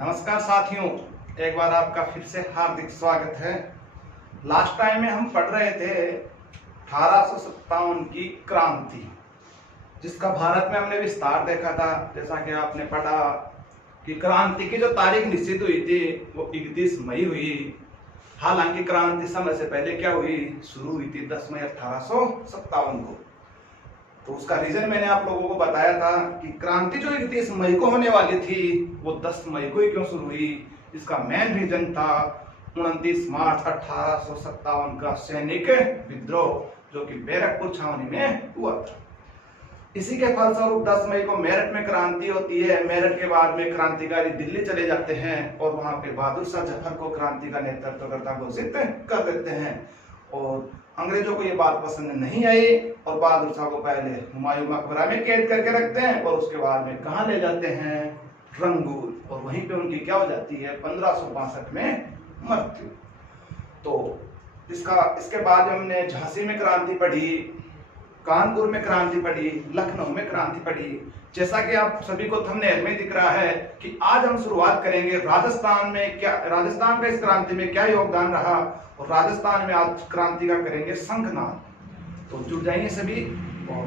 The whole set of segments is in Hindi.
नमस्कार साथियों, एक बार आपका फिर से हार्दिक स्वागत है। लास्ट टाइम में हम पढ़ रहे थे 1857 की क्रांति, जिसका भारत में हमने विस्तार देखा था। जैसा कि आपने पढ़ा कि क्रांति की जो तारीख निश्चित हुई थी वो 31 मई हुई। हालांकि क्रांति समय से पहले क्या हुई, शुरू हुई थी 10 मई 1857 को। तो उसका रीजन मैंने आप लोगों को बताया था कि क्रांति जो 31 मई को होने वाली थी वो 10 मई को ही क्यों शुरू हुई। इसका मेन रीजन था 29 मार्च 1857 का सैनिक विद्रोह, जो कि बैरकपुर छावनी में हुआ था। इसी के फलस्वरूप 10 मई को मेरठ में क्रांति होती है। मेरठ के बाद में क्रांतिकारी दिल्ली चले जाते हैं और वहां पे बहादुर शाह जफर को क्रांति का नेतृत्वकर्ता घोषित कर देते हैं। और अंग्रेजों को ये बात पसंद नहीं आई और बहादुर शाह को पहले हुमायूं मकबरा में कैद करके रखते हैं और उसके बाद में कहाँ ले जाते हैं, रंगून, और वहीं पे उनकी क्या हो जाती है 1562 में मृत्यु। तो इसके बाद हमने झांसी में क्रांति पढ़ी, कानपुर में क्रांति पढ़ी, लखनऊ में क्रांति पढ़ी। जैसा कि आप सभी को थंबनेल में दिख रहा है कि आज हम शुरुआत करेंगे राजस्थान का इस क्रांति में क्या योगदान रहा, और राजस्थान में आज क्रांति का करेंगे शंखनाद। तो जुड़ जाइए सभी। और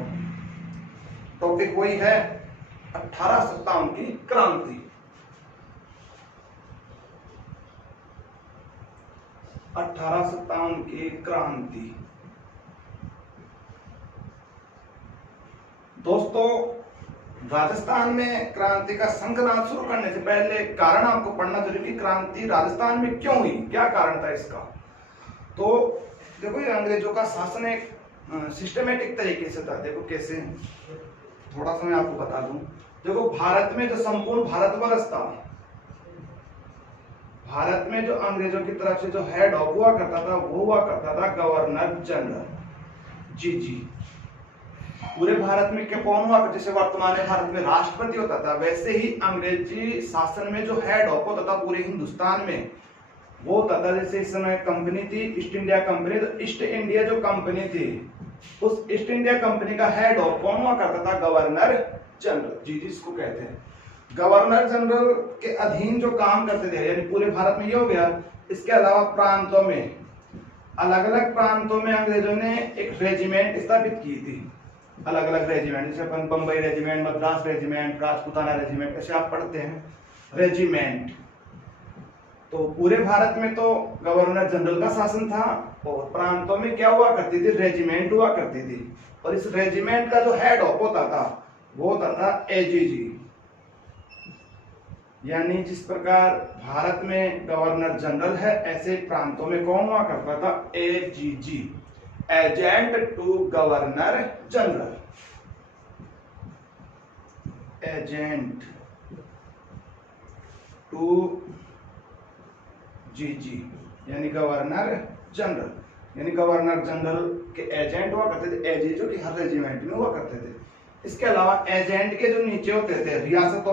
टॉपिक वही है 1857 की क्रांति। 1857 की क्रांति दोस्तों, राजस्थान में क्रांति का शंखनाद शुरू करने से पहले कारण आपको पढ़ना जरूरी है। क्रांति राजस्थान में क्यों हुई, क्या कारण था इसका। तो देखो, ये अंग्रेजों का शासन एक सिस्टमेटिक तरीके से था। देखो कैसे, थोड़ा सा मैं आपको बता दूं। देखो, भारत में जो संपूर्ण भारतवर्ष था, भारत में जो अंग्रेजों की तरफ से जो हेड ऑफ हुआ करता था वो हुआ करता था गवर्नर जनरल। जी, पूरे भारत में क्या कौन हुआ, जैसे वर्तमान भारत में राष्ट्रपति होता था, वैसे ही अंग्रेजी शासन में जो हेड ऑफ होता था पूरे हिंदुस्तान में वो होता था। जैसे इस समय कंपनी थी ईस्ट इंडिया कंपनी, तो ईस्ट इंडिया जो कंपनी थी उस ईस्ट इंडिया कंपनी का हेड ऑफ कौन हुआ करता था, गवर्नर जनरल। जी, इसको कहते हैं गवर्नर जनरल के अधीन जो काम करते थे, यानी पूरे भारत में ये हो गया। इसके अलावा प्रांतों में, अलग अलग प्रांतों में अंग्रेजों ने एक रेजिमेंट स्थापित की थी। अलग अलग रेजिमेंट, जैसे अपन Bombay regiment, Madras regiment, Rajputana regiment, ऐसे आप पढ़ते हैं रेजिमेंट। तो पूरे भारत में तो गवर्नर जनरल का शासन था और प्रांतों में क्या हुआ करती थी, रेजिमेंट हुआ करती थी। और इस रेजिमेंट का जो हेड ऑफ होता था वो होता था एजीजी। यानी जिस प्रकार भारत में गवर्नर जनरल है, ऐसे प्रांतों में कौन हुआ करता था, AGG, agent to governor general. Agent to GG यानी गवर्नर जनरल। यानी गवर्नर जनरल के एजेंट हुआ करते थे एजी, जो कि हर रेजिमेंट में हुआ करते थे। इसके अलावा एजेंट के जो नीचे होते थे रियासतों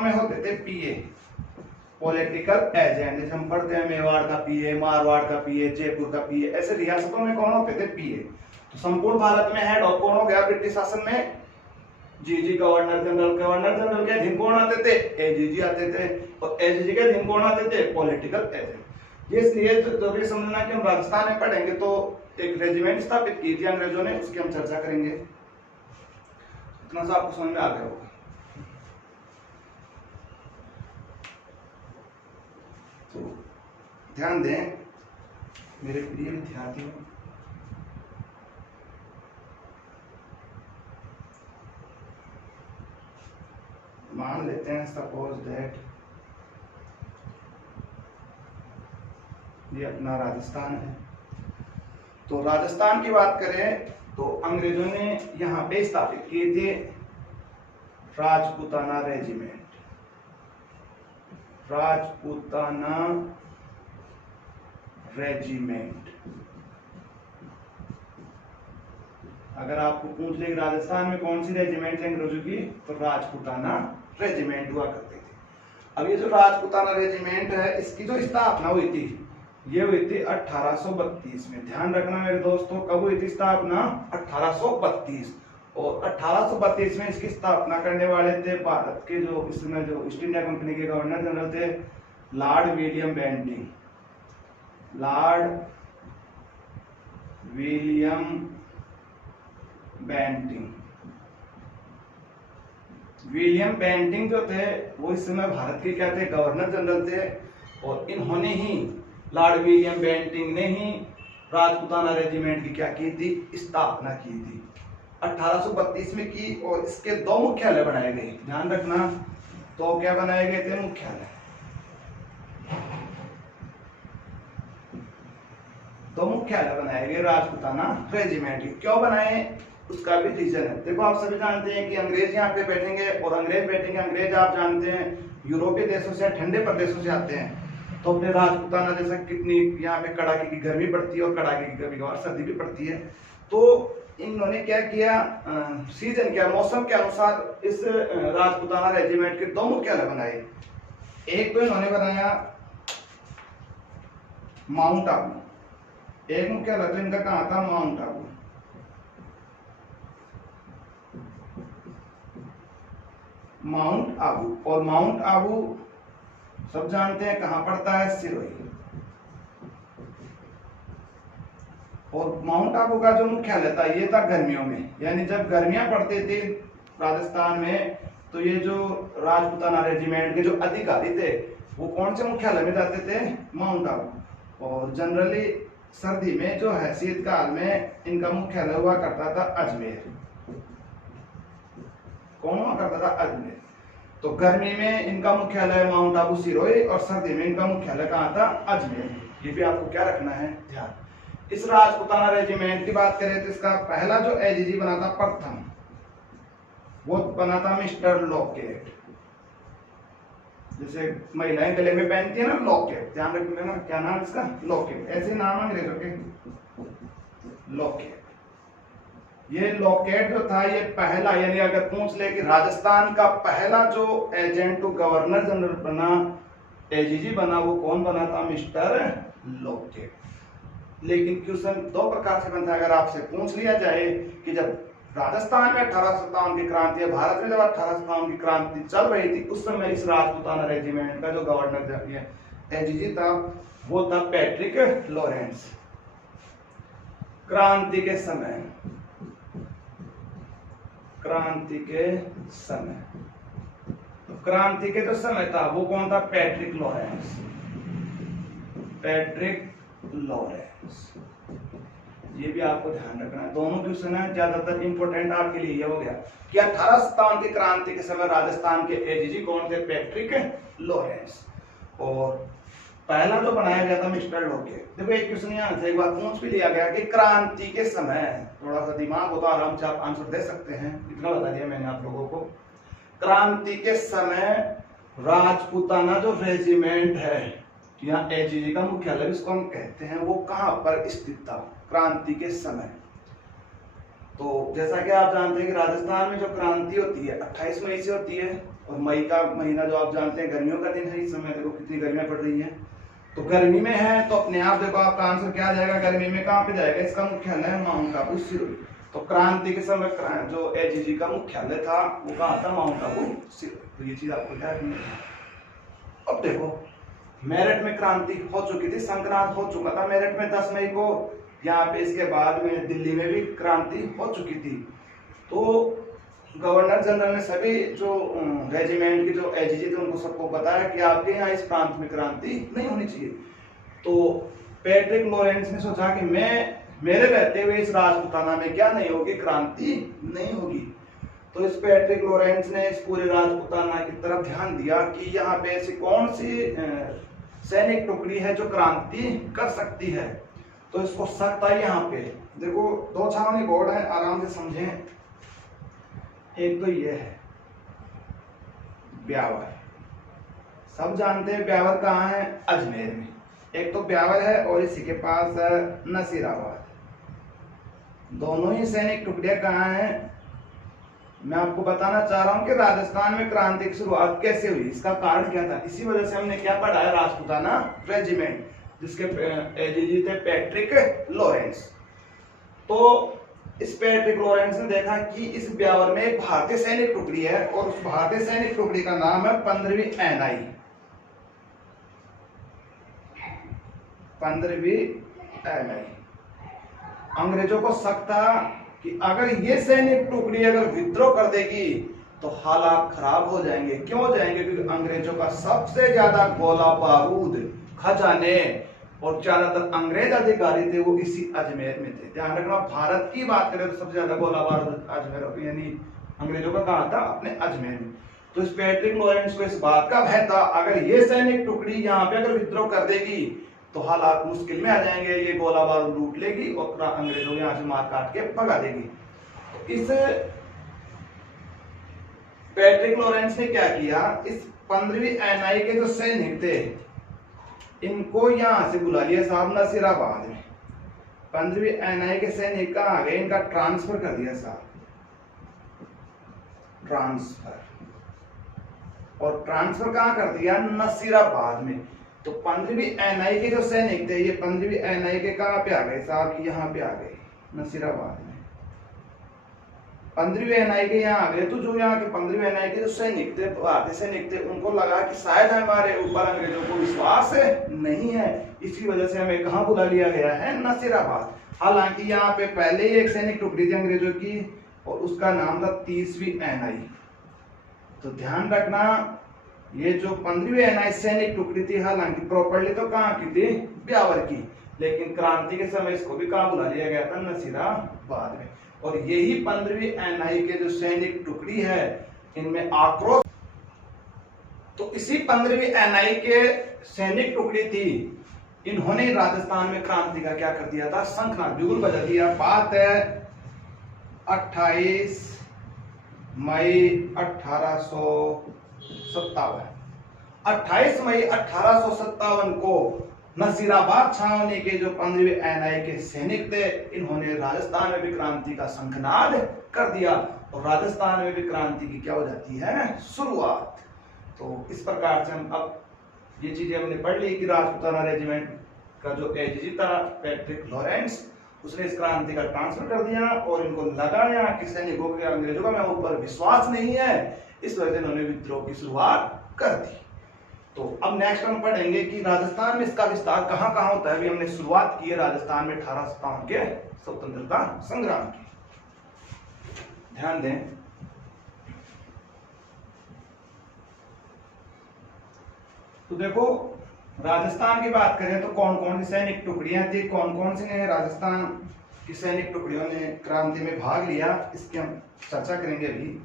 में होते थे पीए, पॉलिटिकल एजेंट। जैसे हम पढ़ते हैं मेवाड़ का पीए, मारवाड़ का पीए, जयपुर का पीए, ऐसे रियासतों में कौन होते थे, पीए। तो संपूर्ण भारत में हेड ऑफ कौन हो गया ब्रिटिश शासन में, जी, गवर्नर जनरल। गवर्नर जनरल के अधीन कौन आते थे, एजीजी आते थे, और एजीजी के अधीन कौन आते थे, पॉलिटिकल एजेंट। इसलिए जब ये समझना कि हम राजस्थान में पढ़ेंगे तो एक रेजिमेंट स्थापित की थी अंग्रेजों ने, उसकी हम चर्चा करेंगे। इतना सा आपको समझ में आ गया होगा। तो ध्यान दें मेरे प्रिय विद्यार्थियों, मान लेते हैं सपोज दैट ये अपना राजस्थान है। तो राजस्थान की बात करें तो अंग्रेजों ने यहाँ पे स्थापित किए थे राजपूताना रेजिमेंट। राजपूताना रेजिमेंट, अगर आपको पूछ ले राजस्थान में कौन सी रेजिमेंट है अंग्रेजों की, तो राजपूताना रेजिमेंट हुआ करते थे। अब ये जो राजपूताना रेजिमेंट है, इसकी जो स्थापना हुई थी ये हुई थी 1832 में। ध्यान रखना मेरे दोस्तों, कब हुई थी स्थापना, 1832। और 1832 में इसकी स्थापना करने वाले थे भारत के जो इसमें जो ईस्ट इंडिया कंपनी के गवर्नर जनरल थे lord William Bentinck. Lord William Bentinck, William Bentinck जो थे वो इस समय भारत के क्या थे, गवर्नर जनरल थे। और इन्होंने ही, लॉर्ड विलियम बेंटिंग ने ही राजपूताना रेजिमेंट की क्या की थी, स्थापना की थी 1832 में की। और इसके दो मुख्यालय बनाए गए, ध्यान रखना, तो क्या बनाए गए थे, मुख्यालय, दो मुख्यालय बनाए गए राजपूताना रेजिमेंट के। क्यों बनाए उसका भी रीजन है। देखो आप सभी जानते हैं कि अंग्रेज यहाँ पे बैठेंगे, और अंग्रेज बैठेंगे, अंग्रेज आप जानते हैं यूरोपीय देशों से, ठंडे प्रदेशों से आते हैं। तो अपने राजपूताना जैसा कितनी यहाँ पे कड़ाके की गर्मी पड़ती है और कड़ाके की गर्मी और सर्दी भी पड़ती है। तो इन्होंने क्या किया, सीजन क्या, मौसम के अनुसार इस राजपूताना रेजिमेंट के दो मुख्यालय बनाए। एक तो इन्होंने बनाया माउंट आबू, एक मुख्यालय तो इनका कहाँ था, माउंट आबू। माउंट आबू, और माउंट आबू सब जानते हैं कहां पड़ता है, सिरोही। और माउंट आबू का जो मुख्यालय था ये था गर्मियों में, यानी जब गर्मियां पड़ती थी राजस्थान में, तो ये जो राजपूताना रेजिमेंट के जो अधिकारी थे वो कौन से मुख्यालय में जाते थे, माउंट आबू। और जनरली सर्दी में जो है, शीतकाल में इनका मुख्यालय हुआ करता था अजमेर। कौन हुआ करता था, अजमेर। तो गर्मी में इनका मुख्यालय माउंट आबू सिरोही, और सर्दी में इनका मुख्यालय कहाँ था, अजमेर। ये भी आपको क्या रखना है, ध्यान। इस राजपूताना रेजिमेंट की बात करें तो इसका पहला जो एजीजी बना था, प्रथम, वो बना था मिस्टर लॉकेट। जैसे महिलाएं गले में पहनती है ना लॉकेट, ध्यान रखना, क्या नाम इसका, लॉकेट, ऐसे नाम अंग्रेजों के, लॉकेट। ये लॉकेट जो था ये पहला, यानी अगर पूछ ले कि राजस्थान का पहला जो एजेंट टू गवर्नर जनरल बना, एजीजी बना, वो कौन बना था, मिस्टर लॉकेट। लेकिन क्वेश्चन दो प्रकार से बनता है। अगर आपसे पूछ लिया जाए कि जब राजस्थान में 1857 की क्रांति है, भारत में जब 1857 की क्रांति चल रही थी, उस समय इस राजपूताना रेजिमेंट का जो गवर्नर एजीजी था वो था पैट्रिक लॉरेंस। क्रांति के समय, क्रांति के समय, तो क्रांति के जो समय था वो कौन था, पैट्रिक लॉरेंस। पैट्रिक लॉरेंस, ये भी आपको ध्यान रखना है। दोनों क्वेश्चन है, ज्यादातर इंपोर्टेंट आपके लिए ये हो गया कि 1857 की क्रांति के समय राजस्थान के एजीजी कौन थे, पैट्रिक लॉरेंस। और पहला जो बनाया गया था मिस्टर लॉकेट। देखो एक क्वेश्चन यहाँ से एक बार पूछ भी लिया गया कि क्रांति के समय, थोड़ा सा दिमाग हो तो आराम से आप आंसर दे सकते हैं, इतना बता दिया मैंने आप लोगों को। क्रांति के समय राजपूताना जो रेजिमेंट है, यहाँ एजीजी का मुख्यालय इसको हम कहते हैं, वो कहाँ पर स्थित था क्रांति के समय। तो जैसा कि आप जानते हैं कि राजस्थान में जो क्रांति होती है 28 मई से होती है, और मई का महीना जो आप जानते हैं गर्मियों का दिन है। इस समय देखो कितनी गर्मियां पड़ रही हैं, तो गर्मी में है, तो अपने आप देखो आपका आंसर क्या आ जाएगा, गर्मी में कहाँ पे जाएगा, इसका मुख्यालय है माउंट आबू सिरोही। तो क्रांति के समय जो एजीजी का मुख्यालय था वो कहाँ था, माउंट आबू सिरोही। तो ये चीज आपको क्या रखनी है। अब देखो मेरठ में क्रांति हो चुकी थी, संक्रांत हो चुका था मेरठ में 10 मई को, यहाँ पे इसके बाद में दिल्ली में भी क्रांति हो चुकी थी। तो गवर्नर जनरल ने सभी जो रेजिमेंट के जो एजीजी थे उनको सबको बताया कि आपके यहाँ इस प्रांत में क्रांति नहीं होनी चाहिए। तो पैट्रिक लॉरेंस ने सोचा कि मेरे रहते हुए इस राजपूताना में क्या नहीं होगी, क्रांति नहीं होगी। तो इस पैट्रिक लॉरेंस ने इस पूरे राजपूताना की तरफ ध्यान दिया कि यहाँ पे ऐसी कौन सी सैनिक टुकड़ी है जो क्रांति कर सकती है। तो इसको शक था यहाँ पे। देखो दो छावनी बोर्ड है, आराम से समझें। एक तो ये है ब्यावर, सब जानते हैं ब्यावर कहाँ है, अजमेर में। एक तो ब्यावर है और इसी के पास है नसीराबाद। दोनों ही सैनिक टुकड़ियां कहाँ हैं, मैं आपको बताना चाह रहा हूं कि राजस्थान में क्रांति की शुरुआत कैसे हुई, इसका कारण क्या था। इसी वजह से हमने क्या पढ़ा है, राजपूताना रेजिमेंट, जिसके एजीजी थे पैट्रिक लॉरेंस। तो इस पैट्रिक लॉरेंस ने देखा कि इस ब्यावर में एक भारतीय सैनिक टुकड़ी है और उस भारतीय सैनिक टुकड़ी का नाम है 15वीं एनआई। 15वीं एनआई। अंग्रेजों को शक था कि अगर ये सैनिक टुकड़ी अगर विद्रोह कर देगी तो हालात खराब हो जाएंगे। क्यों हो जाएंगे? क्योंकि अंग्रेजों का सबसे ज्यादा गोला बारूद, खजाने और ज्यादातर अंग्रेज अधिकारी थे वो इसी अजमेर में थे। ध्यान रखना, भारत की बात करें तो सबसे ज्यादा गोला बारूद अजमेर यानी अंग्रेजों का कहा था अपने अजमेर में। तो इस पैट्रिक लॉरेंस को इस बात का भय था अगर ये सैनिक टुकड़ी यहाँ पे अगर विद्रोह कर देगी तो हालात मुश्किल में आ जाएंगे, ये गोला बारूद लूट लेगी और अंग्रेजों को यहाँ से मार काट के भगा देगी। तो इस पैट्रिक लॉरेंस ने क्या किया, इस 15वीं एनआई के जो सैनिक थे इनको यहां से बुला लिया साहब नसीराबाद में। 15वीं एनआई के सैनिक कहां आ गए, इनका ट्रांसफर कर दिया साहब, ट्रांसफर। और ट्रांसफर कहां कर दिया? नसीराबाद में। तो 15वीं एनआई के जो सैनिक थे ये 15वीं एनआई के कहां पे आ गए साहब? यहाँ पे आ गए नसीराबाद में। 15वीं एनआई के यहाँ आ गए तो जो यहाँ के 15वीं एनआई के जो सैनिक थे, भारतीय सैनिक थे, उनको लगा कि शायद हमारे ऊपर अंग्रेजों को विश्वास नहीं है, इसी वजह से हमें कहाँ बुला लिया गया है? नसीराबाद। हालांकि यहाँ पे पहले ही एक सैनिक टुकड़ी थी अंग्रेजों की और उसका नाम था 30वीं एनआई। तो ध्यान रखना ये जो 15वीं एनआई सैनिक टुकड़ी थी हालांकि प्रॉपर्ली तो कहाँ की थी? ब्यावर की, लेकिन क्रांति के समय इसको भी कहाँ बुला लिया गया था? नसीराबाद में। और यही 15वीं एनआई के जो सैनिक टुकड़ी है इनमें आक्रोश। तो इसी 15वीं एनआई के सैनिक टुकड़ी थी, इन्होंने राजस्थान में क्रांति का क्या कर दिया था? शंखनाद बिगुल बजा दिया। बात है 28 मई 1857। 28 मई 1857 को नसीराबाद छावनी के जो 15वीं एनआई के सैनिक थे इन्होंने राजस्थान में भी क्रांति का शंखनाद कर दिया और राजस्थान में भी क्रांति की क्या हो जाती है? शुरुआत। तो इस प्रकार से हम अब ये चीजें हमने पढ़ ली कि राजपूताना रेजिमेंट का जो एडीजी था पैट्रिक लॉरेंस, उसने इस क्रांति का ट्रांसफर कर दिया और इनको लगा यहाँ कि सैनिकों के अंग्रेजों का मेरे ऊपर विश्वास नहीं है, इस वजह से इन्होंने विद्रोह की शुरुआत कर दी। तो अब नेक्स्ट हम पढ़ेंगे कि राजस्थान में इसका विस्तार कहां कहां होता है। अभी हमने शुरुआत की है राजस्थान में 1857 के स्वतंत्रता संग्राम की। ध्यान दें, तो देखो राजस्थान की बात करें तो कौन कौन सी सैनिक टुकड़ियां थी, कौन कौन सी ने राजस्थान की सैनिक टुकड़ियों ने क्रांति में भाग लिया, इसकी हम चर्चा करेंगे अभी।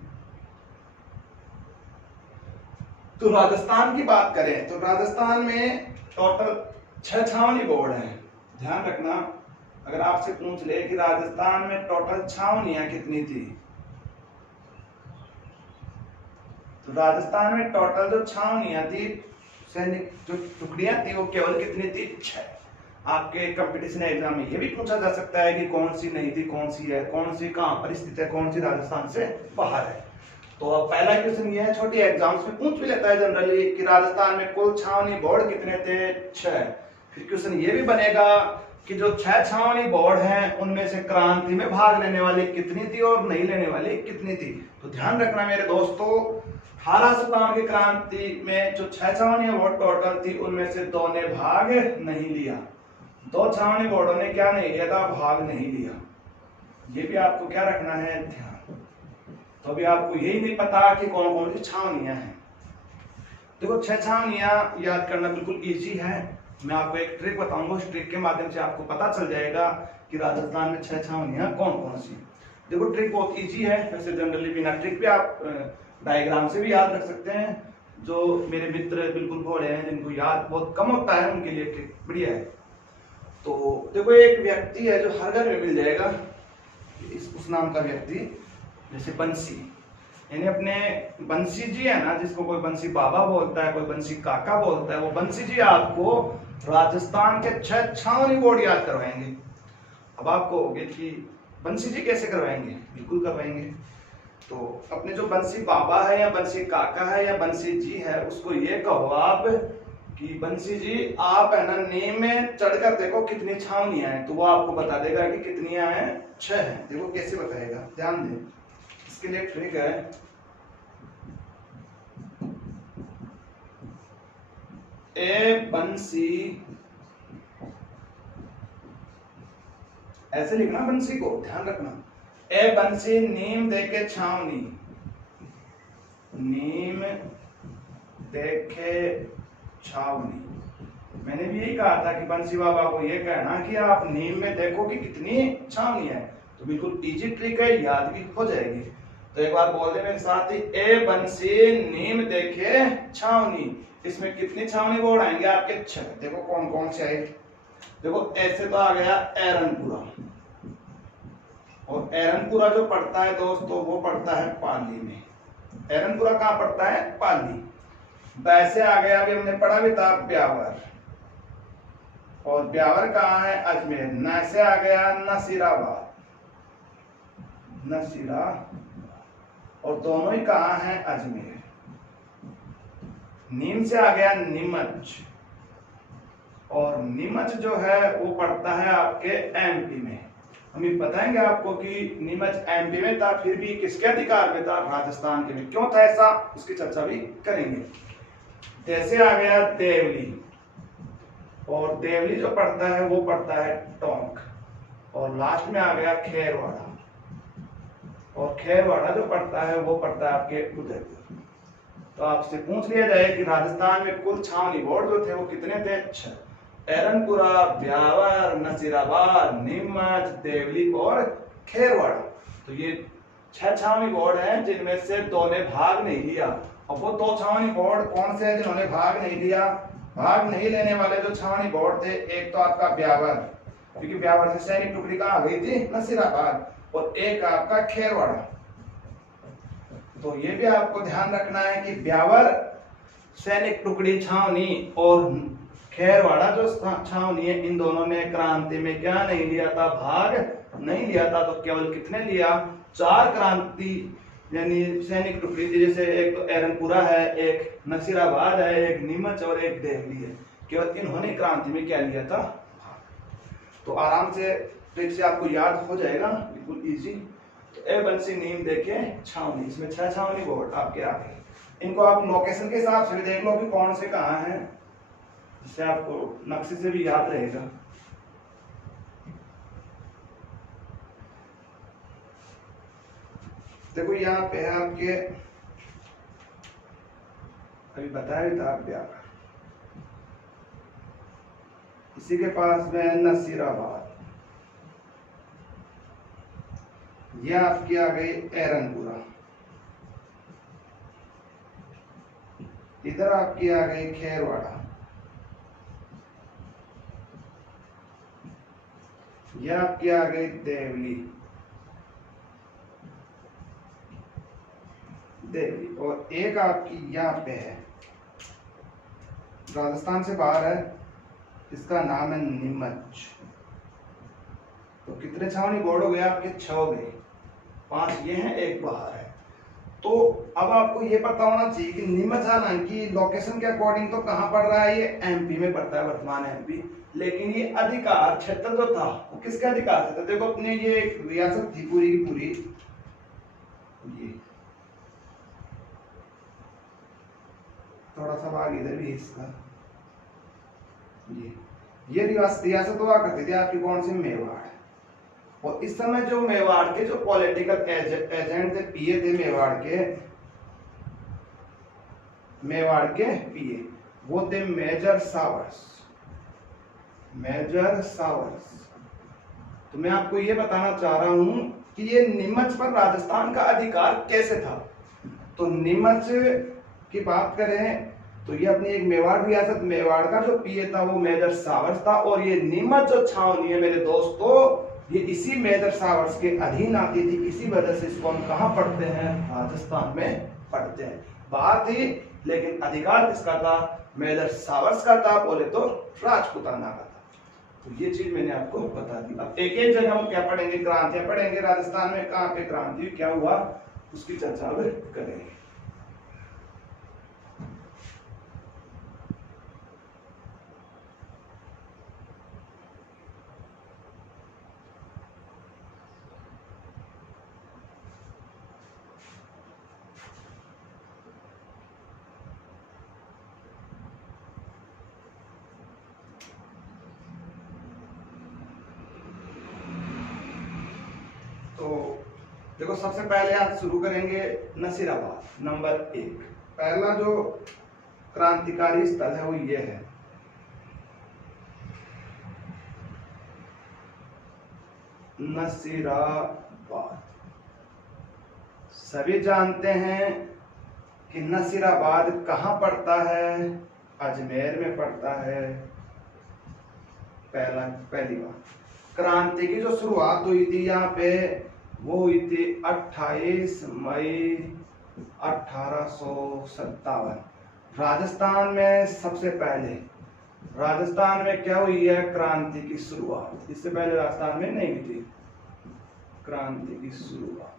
तो राजस्थान की बात करें तो राजस्थान में टोटल 6 छावनी बोर्ड हैं। ध्यान रखना, अगर आपसे पूछ ले कि राजस्थान में टोटल छावनियां कितनी थी, तो राजस्थान में टोटल जो छावनियां थी सैनिक जो टुकड़ियां थी वो केवल कितनी थी? 6। आपके कंपटीशन एग्जाम में ये भी पूछा जा सकता है कि कौन सी नहीं थी, कौन सी है, कौन सी कहां पर स्थित है, कौन सी राजस्थान से बाहर है। तो अब पहला क्वेश्चन ये है, छोटी एग्जाम्स में पूछ भी लेता है जनरली कि राजस्थान में कुल छावनी बोर्ड कितने थे? 6। फिर क्वेश्चन ये भी बनेगा कि जो 6 छावनी बोर्ड हैं उनमें से क्रांति में भाग लेने वाली कितनी थी और नहीं लेने वाली कितनी थी। तो ध्यान रखना मेरे दोस्तों, 1857 की क्रांति में जो 6 छावनी बोर्ड टोटल थी उनमें से 2 ने भाग नहीं लिया। 2 छावनी बोर्डों ने क्या नहीं लिया था? भाग नहीं लिया। ये भी आपको क्या रखना है? ध्यान। तो अभी आपको यही नहीं पता कि कौन कौन सी छावनियां हैं। देखो 6 छावनियां याद करना बिल्कुल इजी है। मैं आपको एक ट्रिक बताऊंगा, उस ट्रिक के माध्यम से आपको पता चल जाएगा कि राजस्थान में 6 छावनियां कौन कौन सी। देखो ट्रिक बहुत इजी है, वैसे जनरली बिना ट्रिक पे आप डायग्राम से भी याद रख सकते हैं। जो मेरे मित्र बिल्कुल भोले हैं जिनको याद बहुत कम होता है उनके लिए ट्रिक बढ़िया है। तो देखो एक व्यक्ति है जो हर घर में मिल जाएगा, उस नाम का व्यक्ति, जैसे बंसी, यानी अपने बंसी जी है ना, जिसको कोई बंसी बाबा बोलता है, कोई बंसी काका बोलता है, वो बंसी जी आपको राजस्थान के 6 छावनी बोर्ड याद करवाएंगे। अब आप कहोगे कि बंसी जी कैसे करवाएंगे? बिल्कुल करवाएंगे। तो अपने जो बंसी बाबा है या बंसी काका है या बंसी जी है उसको ये कहो आप कि बंसी जी आप है ना नीम में चढ़कर देखो कितनी छावनियां हैं, तो वो आपको बता देगा कि कितनी हैं, 6 हैं। देखो कैसे बताएगा, ध्यान दें। इसके लिए ट्रिक है, ए बंसी, ऐसे लिखना बंसी को, ध्यान रखना। ए बंसी नीम देखे छावनी, नीम देखे छावनी। मैंने भी यही कहा था कि बंसी बाबा को ये कहना कि आप नीम में देखो कि कितनी छावनी है, तो बिल्कुल इजी ट्रिक है, याद भी हो जाएगी। तो एक बार बोल दे मेरे साथ ही, ए बंसी नीम देखे छावनी। इसमें कितनी छावनी बोर्ड आएंगे आपके, 6। देखो कौन कौन से आए। देखो ऐसे तो आ गया एरनपुरा, और एरनपुरा जो पड़ता है दोस्तों वो पड़ता है पाली में। एरनपुरा कहाँ पड़ता है, पाली। वैसे आ गया, अभी हमने पढ़ा भी था ब्यावर, और ब्यावर कहाँ है, अजमेर। न से आ गया नसीराबाद, नसीरा, और दोनों ही कहाँ है, अजमेर। नीम से आ गया नीमच, और नीमच जो है वो पड़ता है आपके एमपी में। हम ये बताएंगे आपको कि नीमच एमपी में था, फिर भी किसके अधिकार में था, राजस्थान के में। क्यों था ऐसा, उसकी चर्चा भी करेंगे। जैसे आ गया देवली, और देवली जो पड़ता है वो पड़ता है टोंक, और लास्ट में आ गया खेरवाड़ा, और खेरवाड़ा जो पड़ता है वो पड़ता है आपके उदयपुर। तो आपसे पूछ लिया जाए कि राजस्थान में कुल छावनी बोर्ड जो थे वो कितने थे, 6। एरनपुरा, ब्यावर, नसीराबाद, नीमच, देवली और खेरवाड़ा। तो ये 6 छावनी बोर्ड हैं जिनमें से 2 ने भाग नहीं लिया। और वो 2 छावनी बोर्ड कौन से हैं जिन्होंने भाग नहीं लिया? भाग नहीं लेने वाले जो छावनी बोर्ड थे, एक तो आपका ब्यावर, क्योंकि ब्यावर से सैनिक टुकड़ी कहाँ आ गई थी, नसीराबाद, और एक आपका खेरवाड़ा। तो ये भी आपको ध्यान रखना है कि ब्यावर सैनिक टुकड़ी छावनी और खेरवाड़ा जो छावनी है, इन दोनों ने क्रांति में क्या नहीं लिया था, भाग नहीं लिया था। तो केवल कितने लिया, 4 क्रांति यानी सैनिक टुकड़ी थी, जैसे एक तो एरनपुरा है, एक नसीराबाद है, एक नीमच और एक देवली है। केवल इन्होंने क्रांति में क्या लिया था, तो आराम से ट्रिक से आपको याद हो जाएगा, बिल्कुल इजी। तो ए बंसी नीम देखे छावनी, इसमें 6 छावनी बोर्ड आपके आ गए। इनको आप लोकेशन के हिसाब से भी देख लो कि कौन से कहाँ हैं, जिससे आपको नक्शे से भी याद रहेगा। देखो यहाँ पे है आपके, अभी बताया भी था आप, इसी के पास में है नसीराबाद, ये आपकी आ गई एरनपुरा, इधर आपकी आ गई खेरवाड़ा, ये आपकी आ गई देवली, और एक आपकी यहाँ पे है, राजस्थान से बाहर है, इसका नाम है नीमच। तो कितने छावनी बोर्ड हो गए आपके, 6 हो गए, 5 ये हैं, एक बाहर है। तो अब आपको ये पता होना चाहिए कि नीमच हालांकि लोकेशन के अकॉर्डिंग तो कहाँ पड़ रहा है, ये एमपी में पड़ता है, वर्तमान एमपी। लेकिन ये अधिकार क्षेत्र जो था वो किसके अधिकार से था, देखो अपने ये रियासत थी पूरी की पूरी, ये थोड़ा सा भाग इधर भी इसका, ये रियासत हुआ करती थी आपकी कौन सी, मेवाड़। और इस समय जो मेवाड़ के जो पॉलिटिकल एजेंट थे, पीए थे मेवाड़ के पीए, वो थे मेजर सावर्स। तो मैं आपको ये बताना चाह रहा हूं कि ये नीमच पर राजस्थान का अधिकार कैसे था। तो नीमच की बात करें तो ये अपनी एक मेवाड़ रियासत, मेवाड़ का जो पीए था वो मेजर सावर्स था, और ये नीमच जो छावनी है मेरे दोस्तों, ये इसी मेजर सावर्स के अधीन आती थी। इसी वजह से इसको हम कहाँ पढ़ते हैं, राजस्थान में पढ़ते हैं। बाहर थी लेकिन अधिकार किसका था, मेजर सावर्स का था, बोले तो राजपुताना का था। तो ये चीज मैंने आपको बता दी। अब एक एक जगह हम क्या पढ़ेंगे, क्रांतियां पढ़ेंगे राजस्थान में, कहाँ पे क्रांति क्या हुआ उसकी चर्चा करेंगे। देखो सबसे पहले आज शुरू करेंगे नसीराबाद नंबर 1। पहला जो क्रांतिकारी स्थल है वो ये है, नसीराबाद। सभी जानते हैं कि नसीराबाद कहाँ पड़ता है, अजमेर में पड़ता है। पहली बात, क्रांति की जो शुरुआत हुई थी यहाँ पे वो हुई थी 28 मई 1857। राजस्थान में सबसे पहले, राजस्थान में क्या हुई है, क्रांति की शुरुआत। इससे पहले राजस्थान में नहीं हुई थी क्रांति की शुरुआत।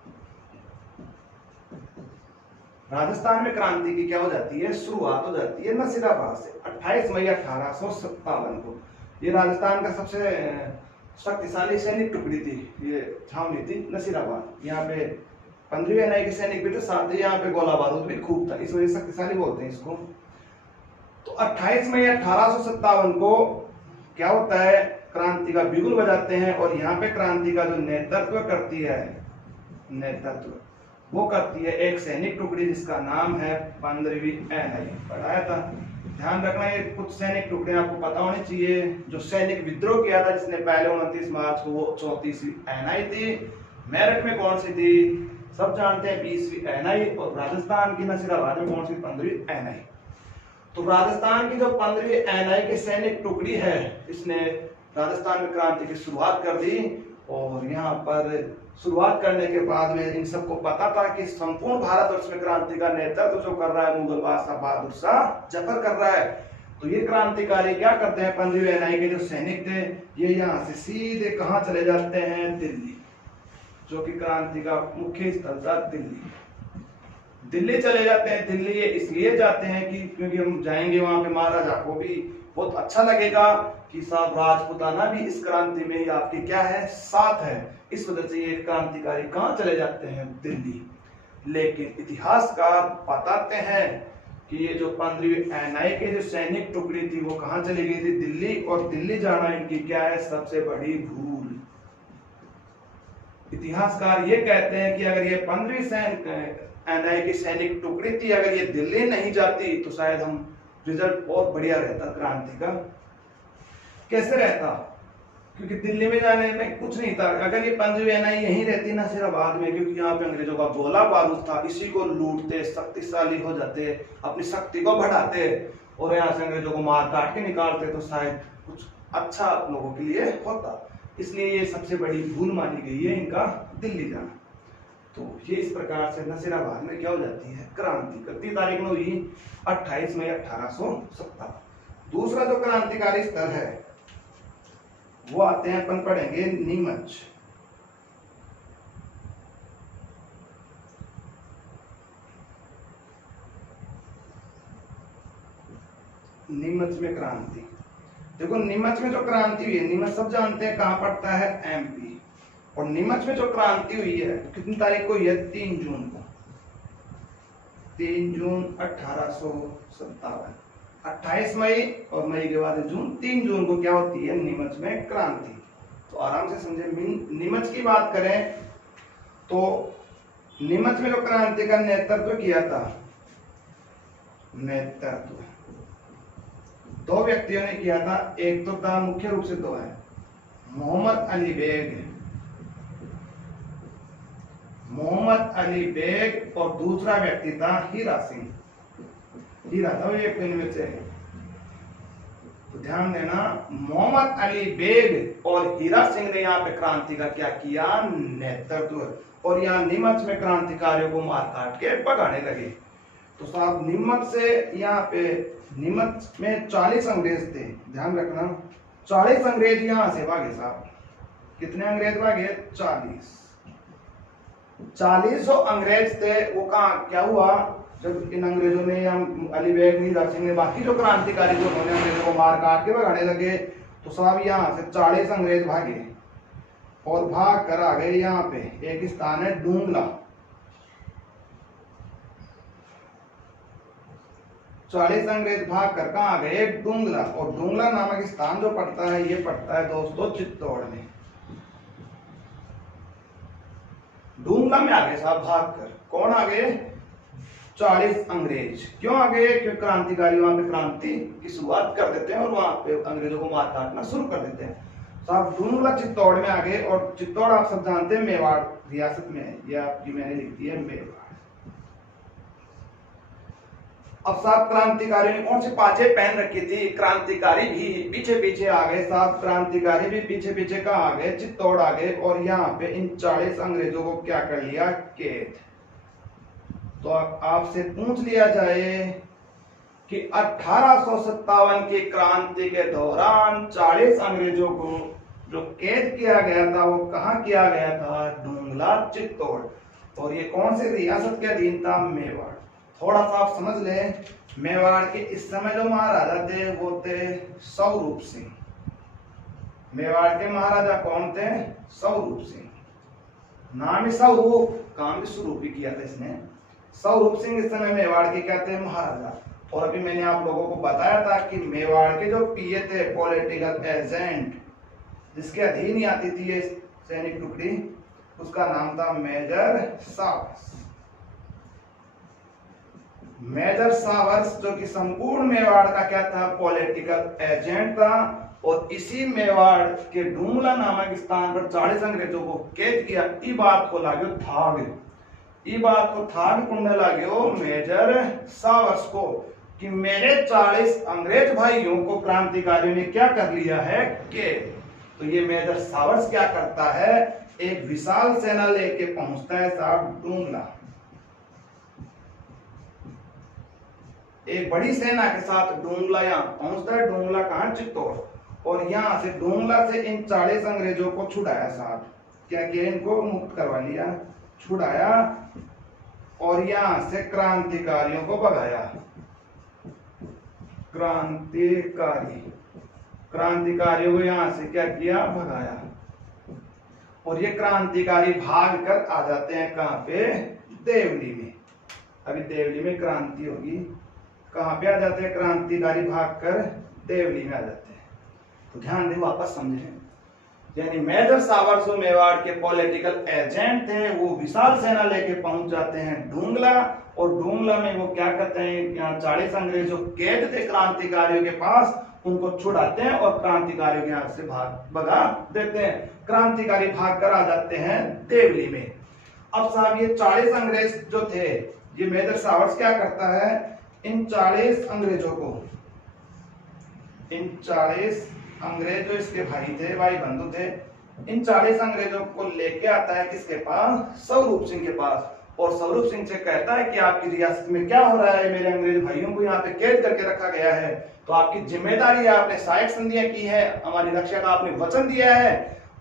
राजस्थान में क्रांति की क्या हो जाती है, शुरुआत हो जाती है नसीराबाद से 28 मई 1857 को। ये राजस्थान का सबसे शक्तिशाली सैनिक टुकड़ी थी, ये छावनी थी नसीराबाद। यहाँ पे 15वीं एनआई के सैनिक भी थे, साथ ही यहाँ पे गोला बारूद भी खूब था, इस वजह से शक्तिशाली बोलते हैं इसको। तो 28 मई 1857 को क्या होता है, क्रांति का बिगुल बजाते हैं और यहाँ पे क्रांति का जो नेतृत्व करती है, वो करती है एक सैनिक टुकड़ी जिसका नाम है 15वीं एनआई। पढ़ाया था, ध्यान रखना ये कुछ सैनिक टुकड़े आपको पता होने चाहिए। जो सैनिक विद्रोह किया था जिसने पहले 29 मार्च को, वो 34वीं एनआई थी। मेरठ में कौन सी थी, सब जानते हैं 20वीं एनआई। और राजस्थान की नसीराबाद में कौन सी, 15वीं एनआई। तो राजस्थान की जो 15वीं एनआई की सैनिक टुकड़ी है, इसने राजस्थान में क्रांति की शुरुआत कर दी। और यहाँ पर शुरुआत करने के बाद में इन सबको पता था कि संपूर्ण भारतवर्ष में क्रांति का नेतृत्व जो कर रहा है मुगल बादशाह बहादुर शाह जफर कर रहा है। तो ये क्रांतिकारी क्या करते हैं, 15वीं एनआई के जो सैनिक थे ये यहाँ से सीधे कहाँ चले जाते हैं, दिल्ली, जो कि क्रांति का मुख्य स्थल था दिल्ली चले जाते हैं। दिल्ली ये इसलिए जाते हैं कि क्योंकि हम जाएंगे वहां पे, महाराजा को भी बहुत अच्छा लगेगा कि साहब राजपूताना भी इस क्रांति में आपके क्या है, साथ है। इस वजह से ये क्रांतिकारी कहाँ चले जाते हैं, दिल्ली। लेकिन इतिहासकार बताते हैं कि ये जो 15वीं एनआई के जो सैनिक टुकड़ी थी वो कहाँ चली गई थी, दिल्ली। और दिल्ली जाना इनकी क्या है, सबसे बड़ी भूल। इतिहासकार ये कहते हैं कि अगर ये 15वीं एनआई की सैनिक टुकड़ी थी, अगर ये दिल्ली नहीं जाती तो शायद हम रिजल्ट बहुत बढ़िया रहता क्रांति का। कैसे रहता, क्योंकि दिल्ली में जाने में कुछ नहीं था। अगर ये 15वीं एनआई यहीं रहती नसीराबाद में, क्योंकि यहाँ पे अंग्रेजों का गोला बारूद था, इसी को लूटते, शक्तिशाली हो जाते, अपनी शक्ति को बढ़ाते और यहाँ से अंग्रेजों को मार काट के निकालते, तो शायद कुछ अच्छा लोगों के लिए होता। इसलिए ये सबसे बड़ी भूल मानी गई है इनका दिल्ली जाना। तो ये इस प्रकार से नसीराबाद में क्या हो जाती है, क्रांति। 31 तारीख में हुई 28 मई 1857। दूसरा जो क्रांतिकारी स्थल है वो आते हैं, अपन पढ़ेंगे नीमच। नीमच में क्रांति। देखो नीमच में जो क्रांति हुई है, नीमच सब जानते हैं कहां पड़ता है, एमपी। और नीमच में जो क्रांति हुई है कितनी तारीख को हुई है, 3 जून को, 3 जून 1857। 28 मई और मई के बाद जून, 3 जून को क्या होती है, नीमच में क्रांति। तो आराम से समझे। नीमच की बात करें तो नीमच में जो क्रांति का नेतृत्व किया था, नेतृत्व 2 व्यक्तियों ने किया था। एक तो था, मुख्य रूप से 2 है, मोहम्मद अली बेग और दूसरा व्यक्ति था हीरा सिंह। हीरा था वो एक दिन में से। तो ध्यान देना, मोहम्मद अली बेग और हीरा सिंह ने यहाँ पे क्रांति का क्या किया, नेतृत्व। और यहाँ नीमच में क्रांतिकारियों को मार काट के भगाने लगे। तो साहब नीमच से यहाँ पे, नीमच में 40 अंग्रेज थे, ध्यान रखना, 40 अंग्रेज यहाँ से भागे साहब। कितने अंग्रेज भागे, 40 अंग्रेज थे। वो कहाँ क्या हुआ, जब इन अंग्रेजों ने, अली बेग, हीरा सिंह ने, बाकी जो क्रांतिकारी जो उन्होंने अंग्रेजों को मार काट के भगाने लगे, तो साहब यहाँ से 40 अंग्रेज भागे और भाग कर आ गए यहाँ पे एक स्थान है डूंगला। 40 अंग्रेज भाग कर कहाँ आ गए, डूंगला। और डूंगला नामक स्थान जो पड़ता है, ये पड़ता है दोस्तों चित्तौड़ में। डूंगला डूंगला में आ गए साहब भाग कर। कौन आ गए? 40 अंग्रेज। क्यों आ गए? क्योंकि क्रांतिकारी वहां पे क्रांति की शुरुआत कर देते हैं और वहां पे अंग्रेजों को मार काटना शुरू कर देते हैं। साहब डूंगला चित्तौड़ में आ गए, और चित्तौड़ आप सब जानते हैं मेवाड़ रियासत में है। ये आपकी मैंने लिख दी है मेवाड़। अब साहब क्रांतिकारी ने कौन सी पाचे पहन रखी थी? क्रांतिकारी भी पीछे पीछे आ गए साहब। क्रांतिकारी भी पीछे पीछे कहाँ आ गए? चित्तौड़ आ गए, और यहाँ पे इन 40 अंग्रेजों को क्या कर लिया? कैद। तो आपसे पूछ लिया जाए कि 1857 की क्रांति के दौरान 40 अंग्रेजों को जो कैद किया गया था वो कहाँ किया गया था? डूंगला चित्तौड़। और ये कौन सी रियासत के अधीन था? मेवाड़। थोड़ा सा आप समझ लें, मेवाड़ के इस समय जो महाराजा थे वो थे स्वरूप सिंह। मेवाड़ के महाराजा कौन थे? स्वरूप सिंह। नाम ही स्वरूप, काम भी स्वरूप ही किया था इसने। स्वरूप सिंह इस समय मेवाड़ के क्या थे? महाराजा। और अभी मैंने आप लोगों को बताया था कि मेवाड़ के जो पीए थे, पॉलिटिकल एजेंट, जिसके अधीन ही आती थी ये सैनिक टुकड़ी, उसका नाम था मेजर सावर्स। मेजर सावर्स जो कि संपूर्ण मेवाड़ का क्या था? पॉलिटिकल एजेंट था। और इसी मेवाड़ के डूंगला नामक स्थान पर 40 अंग्रेजों को कैद किया। ई बात को लागो थाग, ई बात को थाग कुंडे लागो मेजर सावर्स को कि मेरे 40 अंग्रेज भाइयों को क्रांतिकारियों ने क्या कर लिया है? कैद। तो ये मेजर सावर्स क्या करता है? एक विशाल सेना लेके पहुंचता है साहब डूंगला। एक बड़ी सेना के साथ डूंगला यहाँ पहुंचता है। डूंगला कहाँ? चित्तौड़। और यहाँ से डूंगला से इन 40 अंग्रेजों को छुड़ाया साहब। क्या किया? इनको मुक्त करवा लिया, छुड़ाया, और यहाँ से क्रांतिकारियों को भगाया। क्रांतिकारियों को यहाँ से क्या किया? भगाया। और ये क्रांतिकारी भाग कर आ जाते हैं कहाँ पे? देवली में। अभी देवली में क्रांति होगी। कहाँ पे आ जाते हैं? क्रांतिकारी भागकर देवली में आ जाते हैं। तो ध्यान दें, वापस समझें। यानी मेजर सावर्स जो मेवाड़ के पॉलिटिकल एजेंट थे वो विशाल सेना लेके पहुंच जाते हैं डूंगला। और डूंगला में वो क्या करते हैं? यहाँ 40 अंग्रेज जो कैद थे क्रांतिकारियों के पास, उनको छुड़ाते हैं और क्रांतिकारियों के हाथ से भगा देते हैं। क्रांतिकारी भागकर आ जाते हैं देवली में। अब साहब ये 40 अंग्रेज जो थे, ये मेजर सावर्स क्या करता है? इन 40 अंग्रेजों को, इन 40 अंग्रेज जो इसके भाई थे, भाई बंधु थे, इन 40 अंग्रेजों को लेके आता है किसके पास? स्वरूप सिंह के पास। और स्वरूप सिंह से कहता है कि आपकी रियासत में क्या हो रहा है? मेरे अंग्रेज भाइयों को यहाँ पे कैद करके रखा गया है, तो आपकी जिम्मेदारी है, आपने साइड संधियां की है, हमारी रक्षा का आपने वचन दिया है,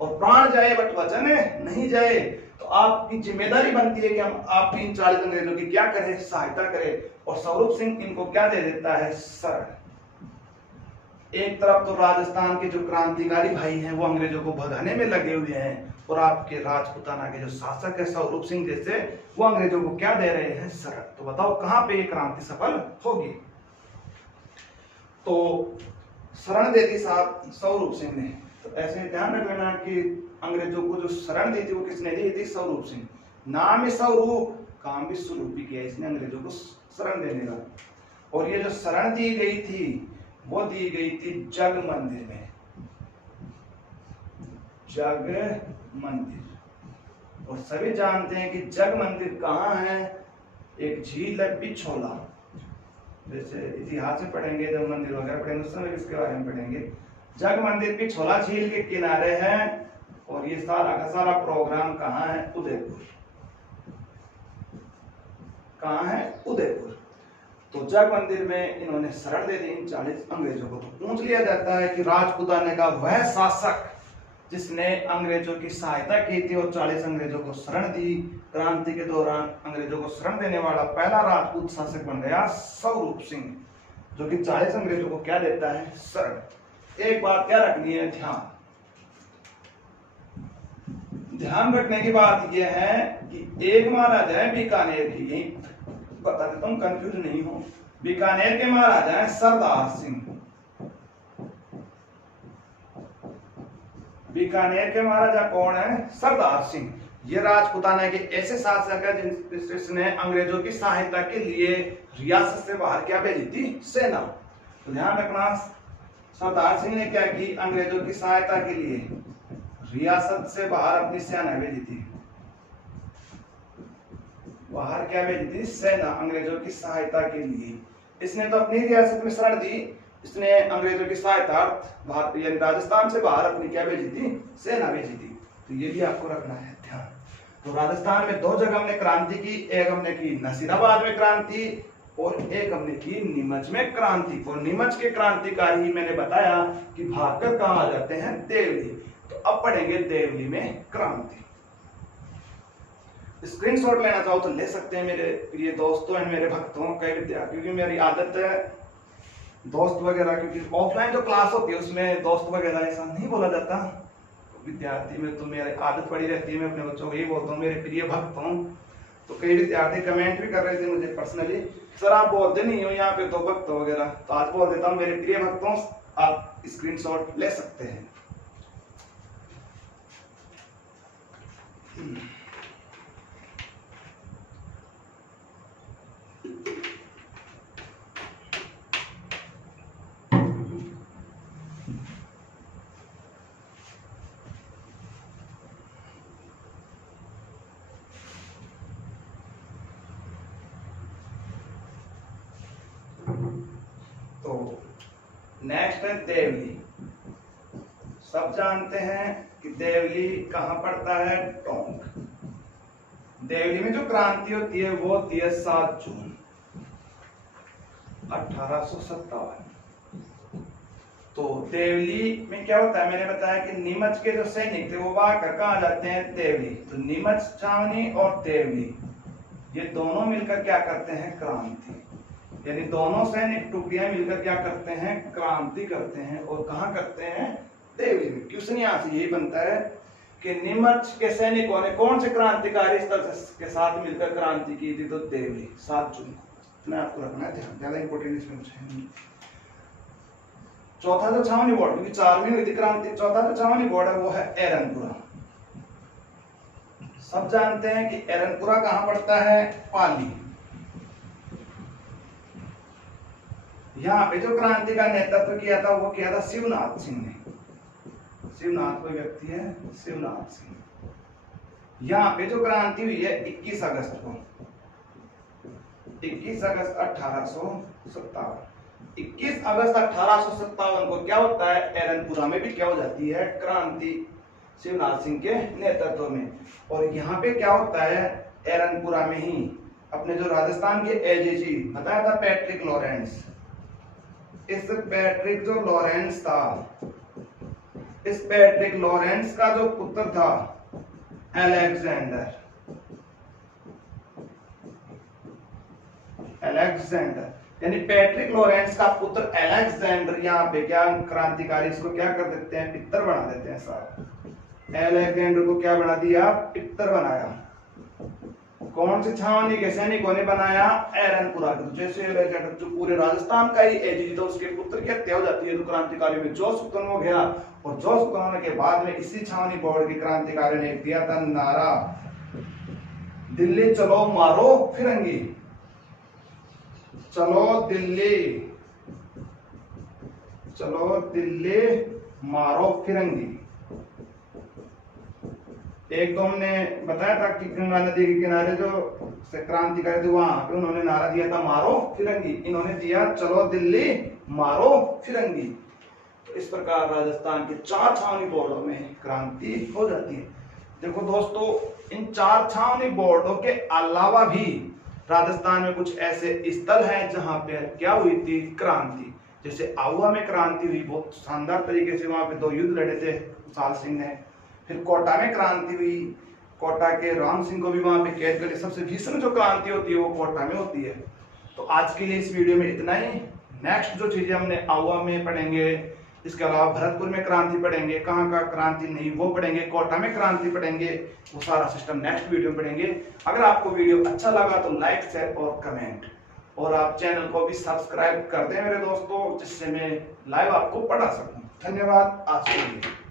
और प्राण जाए बट वचन नहीं जाए। तो आपकी जिम्मेदारी बनती है कि हम आपकी इन 40 अंग्रेजों की क्या करें? सहायता करें। और स्वरूप सिंह इनको क्या दे देता है? शरण। एक तरफ तो राजस्थान के जो क्रांतिकारी भाई हैं वो अंग्रेजों को भगाने में लगे हुए हैं, और आपके राजपुताना के जो शासक है स्वरूप सिंह जैसे, वो अंग्रेजों को क्या दे रहे हैं? शरण। तो बताओ कहां पे ये क्रांति सफल होगी? तो शरण दे दी साहब स्वरूप सिंह ने। तो ऐसे ध्यान रख लेना कि अंग्रेजों को जो शरण दी थी वो किसने दी थी? स्वरूप सिंह। नाम ही स्वरूप, काम भी स्वरूप ही किया इसने अंग्रेजों को शरण देने का। और ये जो शरण दी गई थी वो दी गई थी जग मंदिर में। जग मंदिर। और सभी जानते हैं कि जग मंदिर कहाँ है? एक झील है पिछोला। जैसे इतिहास में पढ़ेंगे, जग मंदिर वगैरह पढ़ेंगे उस समय इसके बारे में पढ़ेंगे। जग मंदिर पिछोला झील के किनारे है। और ये सारा का सारा प्रोग्राम कहाँ है? उदयपुर। कहाँ है? उदयपुर। तो जग मंदिर में इन्होंने शरण दे दी इन 40 अंग्रेजों को। तो पूछ लिया जाता है कि राजपुताने का वह शासक जिसने अंग्रेजों की सहायता की थी और 40 अंग्रेजों को शरण दी, क्रांति के दौरान अंग्रेजों को शरण देने वाला पहला राजपूत शासक बन गया स्वरूप सिंह, जो कि 40 अंग्रेजों को क्या देता है? शरण। एक बात क्या रखनी है? ध्यान रखने की बात यह है कि एक महाराजा है बीकानेर की, यही बता देता हूं कंफ्यूज नहीं हो। बीकानेर के महाराजा है सरदार सिंह। बीकानेर के महाराजा कौन है? सरदार सिंह। ये राजपूताना के ऐसे शासक है जिसने अंग्रेजों की सहायता के लिए रियासत से बाहर क्या भेजी थी? सेना। तो ध्यान रखना, सरदार सिंह ने क्या की? अंग्रेजों की सहायता के लिए रियासत से बाहर अपनी सेना भेजी थी। बाहर क्या भेजी थी? सेना, अंग्रेजों की सहायता के लिए। इसने तो अपनी रियासत में शरण दी, इसने अंग्रेजों की सहायता भारत यानी राजस्थान से बाहर अपनी क्या भेजी थी? सेना भेजी थी। तो ये भी आपको रखना है ध्यान। तो राजस्थान में 2 जगह हमने क्रांति की, एक हमने की नसीराबाद में क्रांति और एक हमने की नीमच में क्रांति। और नीमच के क्रांतिकारी मैंने बताया कि भागकर कहाँ आ जाते हैं? देवली। तो अब पढ़ेंगे देवली में क्रांति। स्क्रीनशॉट लेना चाहो तो ले सकते हैं मेरे प्रिय दोस्तों एंड मेरे भक्तों, कई विद्यार्थी, क्योंकि मेरी आदत है दोस्त वगैरह, क्योंकि ऑफलाइन जो क्लास होती है उसमें दोस्त वगैरह ऐसा नहीं बोला जाता। विद्यार्थी में तो मेरी आदत पड़ी रहती है, मैं अपने बच्चों को यही बोलता हूँ मेरे प्रिय भक्तों। तो कई विद्यार्थी कमेंट भी कर रहे थे मुझे पर्सनली, सर आप बोलते नहीं हो यहाँ पे तो भक्त वगैरह, तो आज बोल देता हूँ मेरे प्रिय भक्तों, आप स्क्रीनशॉट ले सकते हैं। तो नेक्स्ट है देवली। सब जानते हैं कि देवली कहां पड़ता है? टोंक। देवली में जो क्रांति होती है वो होती है 7 जून 1857। तो देवली में क्या होता है? मैंने बताया कि नीमच के जो सैनिक थे वो वहां कहाँ जाते हैं? देवली। तो नीमच छावनी और देवली ये दोनों मिलकर क्या करते हैं? क्रांति। यानी दोनों सैनिक टुकड़ियां मिलकर क्या करते हैं? क्रांति करते हैं। और कहां करते हैं? देवली में। क्वेश्चन यहां से यही बनता है कि नीमच के सैनिकों ने कौन से क्रांतिकारी स्थल के साथ मिलकर क्रांति की थी? तो देवली, 7 जून को। इतना आपको रखना है ध्यान, ज्यादा इंपोर्टेंट इसमें कुछ है नहीं। चौथा जो छावनी बोर्ड, क्योंकि 4वीं हुई थी क्रांति, चौथा जो छावनी बोर्ड है वो है एरनपुरा। सब जानते हैं कि एरनपुरा कहां पड़ता है? पाली। यहाँ पे जो क्रांति का नेतृत्व किया था वो किया था शिवनाथ सिंह ने। शिवनाथ कोई व्यक्ति है? शिवनाथ सिंह। यहाँ पे जो क्रांति हुई है 21 अगस्त को, 21 अगस्त 1857। 21 अगस्त 1857 को क्या होता है? एरनपुरा में भी क्या हो जाती है? क्रांति, शिवनाथ सिंह के नेतृत्व में। और यहाँ पे क्या होता है? एरनपुरा में ही अपने जो राजस्थान के एजेजी बताया था पैट्रिक लॉरेंस, इस पैट्रिक जो लॉरेंस था, इस पैट्रिक लॉरेंस का जो पुत्र था अलेक्जेंडर, यानी पैट्रिक लॉरेंस का पुत्र अलेक्जेंडर यहाँ पे क्या क्रांतिकारी, इसको क्या कर देते हैं? पितर बना देते हैं साहब। अलेक्जेंडर को क्या बना दिया? पितर बनाया। कौन से छावनी के सैनिकों ने बनाया? एरनपुरा के। जैसे अलेक्जेंडर जो पूरे राजस्थान का ही एजेजी था, उसके पुत्र की हत्या हो जाती है तो क्रांतिकारी में जोश उत्पन्न हो गया। और जोश उत्पन्न होने के बाद में इसी छावनी बोर्ड के क्रांतिकारी ने दिया था नारा, दिल्ली चलो मारो फिरंगी। चलो दिल्ली, चलो दिल्ली मारो फिरंगी। एक तो हमने बताया था कि गंगा नदी के किनारे जो क्रांतिकारी थे वहां पे उन्होंने नारा दिया था मारो फिरंगी, इन्होंने दिया चलो दिल्ली मारो फिरंगी। तो इस प्रकार राजस्थान के 4 छावनी बोर्डों में क्रांति हो जाती है। देखो दोस्तों, इन 4 छावनी बोर्डों के अलावा भी राजस्थान में कुछ ऐसे स्थल हैं जहां पे क्या हुई थी? क्रांति। जैसे आहुआ में क्रांति हुई, बहुत शानदार तरीके से वहां पे 2 युद्ध लड़े थे कुशाल सिंह ने। फिर कोटा में क्रांति हुई, कोटा के राम सिंह को भी वहां पे कैद करके। सबसे भीषण जो क्रांति होती है वो कोटा में होती है। तो आज के लिए इस वीडियो में इतना ही। नेक्स्ट जो चीजें हमने आहुआ में पढ़ेंगे, इसके अलावा भरतपुर में क्रांति पढ़ेंगे, कहाँ का क्रांति नहीं वो पढ़ेंगे, कोटा में क्रांति पढ़ेंगे, वो सारा सिस्टम नेक्स्ट वीडियो में पढ़ेंगे। अगर आपको वीडियो अच्छा लगा तो लाइक, शेयर और कमेंट, और आप चैनल को भी सब्सक्राइब कर दें मेरे दोस्तों, जिससे मैं लाइव आपको पढ़ा सकूं। धन्यवाद आज के लिए।